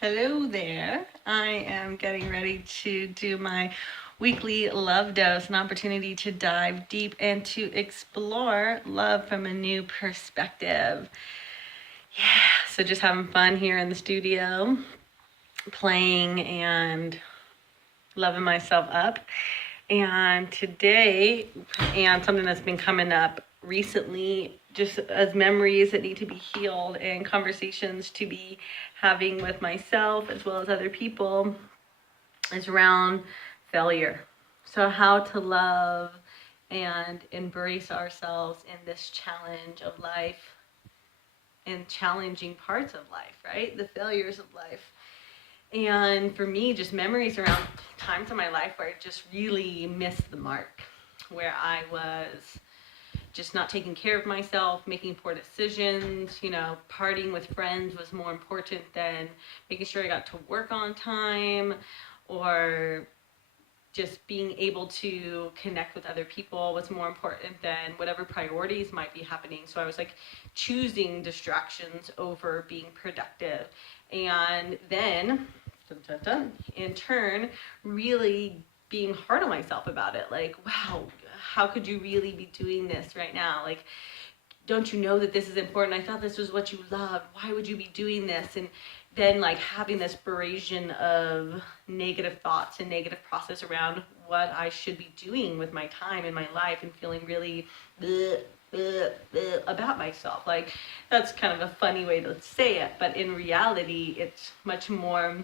Hello there. I am getting ready to do my weekly love dose, an opportunity to dive deep and to explore love from a new perspective. Yeah, so just having fun here in the studio, playing and loving myself up. And today, and something that's been coming up recently, just as memories that need to be healed and conversations to be having with myself as well as other people, is around failure. So, how to love and embrace ourselves in this challenge of life and challenging parts of life, right? The failures of life. And for me, just memories around times in my life where I just really missed the mark, where I was just not taking care of myself, making poor decisions, partying with friends was more important than making sure I got to work on time, or just being able to connect with other people was more important than whatever priorities might be happening. So I was like choosing distractions over being productive. And then, in turn, really being hard on myself about it. Like, wow, how could you really be doing this right now? Like, don't you know that this is important? I thought this was what you loved. Why would you be doing this? And then like having this barrage of negative thoughts and negative process around what I should be doing with my time in my life, and feeling really about myself. Like, that's kind of a funny way to say it, but in reality, it's much more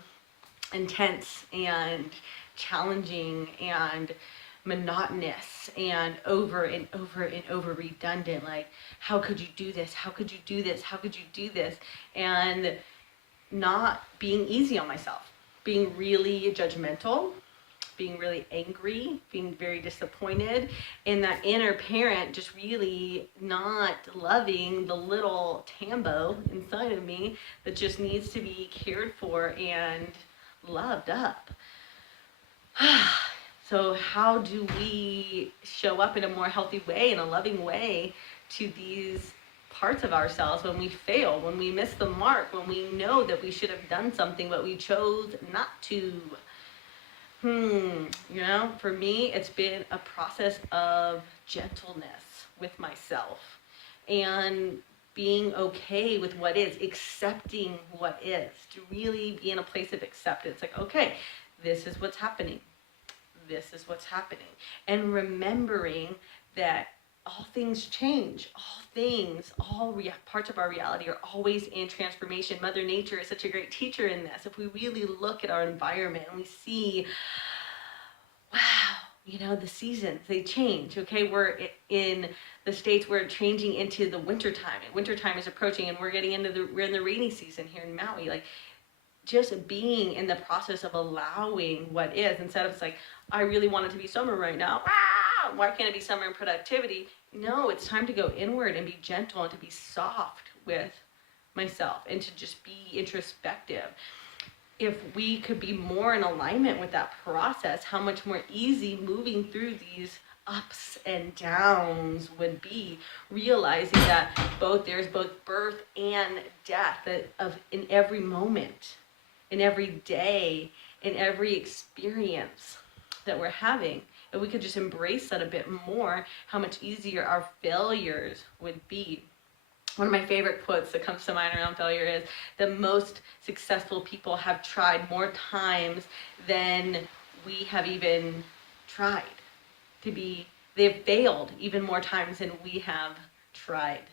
intense and challenging and monotonous and over and over and over redundant. Like, how could you do this? How could you do this? How could you do this? And not being easy on myself, being really judgmental, being really angry, being very disappointed, and that inner parent just really not loving the little Tambo inside of me that just needs to be cared for and loved up. So how do we show up in a more healthy way, in a loving way, to these parts of ourselves when we fail, when we miss the mark, when we know that we should have done something but we chose not to? For me, it's been a process of gentleness with myself and being okay with what is, accepting what is, to really be in a place of acceptance. Like, okay, this is what's happening. This is what's happening. And remembering that all things change. All parts of our reality are always in transformation. Mother Nature is such a great teacher in this. If we really look at our environment and we see, wow, the seasons, they change. Okay, we're in the States, we're changing into the winter time, and winter time is approaching, and we're in the rainy season here in Maui. Like, just being in the process of allowing what is, instead of, it's like, I really want it to be summer right now. Why can't it be summer and productivity? No, it's time to go inward and be gentle and to be soft with myself and to just be introspective. If we could be more in alignment with that process, how much more easy moving through these ups and downs would be, realizing that there's both birth and death in every moment, in every day, in every experience that we're having. And we could just embrace that a bit more, how much easier our failures would be. One of my favorite quotes that comes to mind around failure is, the most successful people have tried more times than we have even tried to be. They've failed even more times than we have tried.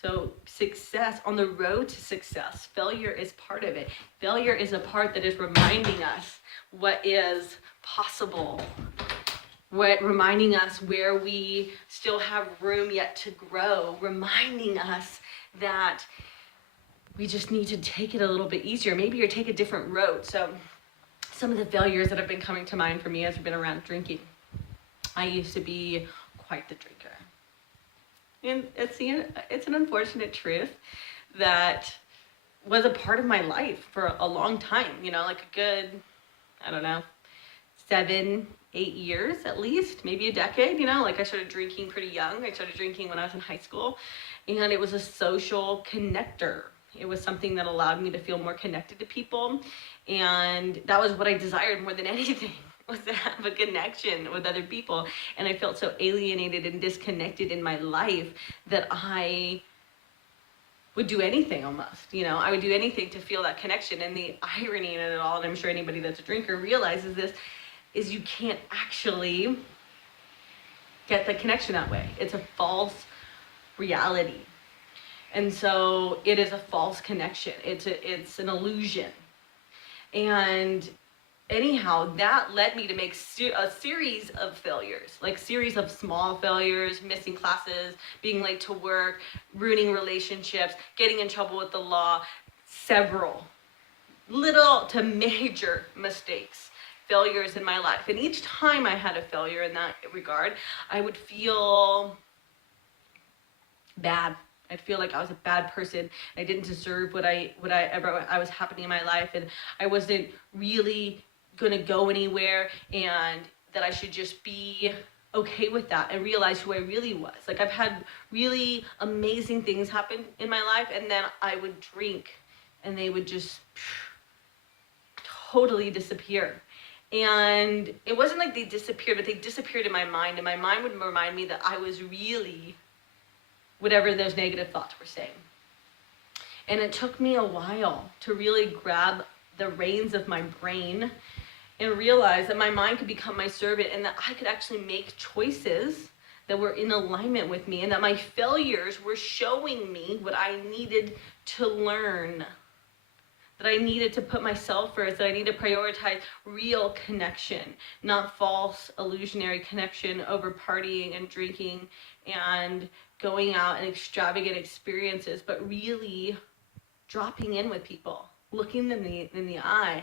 So success, on the road to success, failure is part of it. Failure is a part that is reminding us what is possible, reminding us where we still have room yet to grow, reminding us that we just need to take it a little bit easier, maybe, or take a different road. So some of the failures that have been coming to mind for me has been around drinking. I used to be quite the drinker. And it's an unfortunate truth that was a part of my life for a long time, like a good, 7, 8 years at least, maybe a decade. Like, I started drinking pretty young. I started drinking when I was in high school, and it was a social connector. It was something that allowed me to feel more connected to people. And that was what I desired more than anything, was to have a connection with other people. And I felt so alienated and disconnected in my life that I would do anything almost, I would do anything to feel that connection. And the irony in it all, and I'm sure anybody that's a drinker realizes this, is you can't actually get the connection that way. It's a false reality. And so it is a false connection. It's an illusion. And anyhow, that led me to make a series of failures, like series of small failures, missing classes, being late to work, ruining relationships, getting in trouble with the law, several little to major mistakes, failures in my life. And each time I had a failure in that regard, I would feel bad. I'd feel like I was a bad person. I didn't deserve what I was happening in my life, and I wasn't really gonna go anywhere, and that I should just be okay with that and realize who I really was. Like, I've had really amazing things happen in my life, and then I would drink and they would just totally disappear. And it wasn't like they disappeared, but they disappeared in my mind, and my mind would remind me that I was really whatever those negative thoughts were saying. And it took me a while to really grab the reins of my brain and realize that my mind could become my servant, and that I could actually make choices that were in alignment with me, and that my failures were showing me what I needed to learn, that I needed to put myself first, that I need to prioritize real connection, not false illusionary connection over partying and drinking and going out and extravagant experiences, but really dropping in with people, looking them in the eye,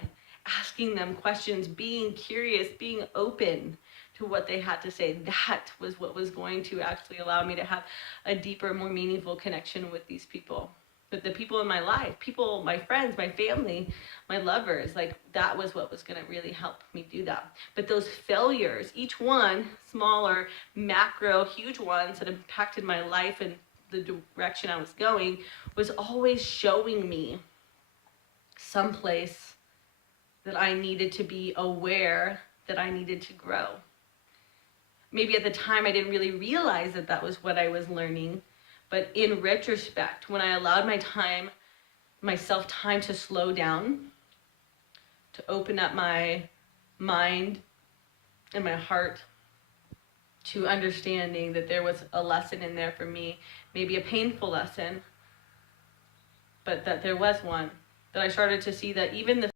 asking them questions, being curious, being open to what they had to say. That was what was going to actually allow me to have a deeper, more meaningful connection with these people, with the people in my life, people, my friends, my family, my lovers. Like, that was what was going to really help me do that. But those failures, each one, smaller, macro, huge ones that impacted my life and the direction I was going, was always showing me someplace that I needed to be aware that I needed to grow. Maybe at the time I didn't really realize that that was what I was learning, but in retrospect, when I allowed myself time to slow down, to open up my mind and my heart to understanding that there was a lesson in there for me, maybe a painful lesson, but that there was one, that I started to see that even the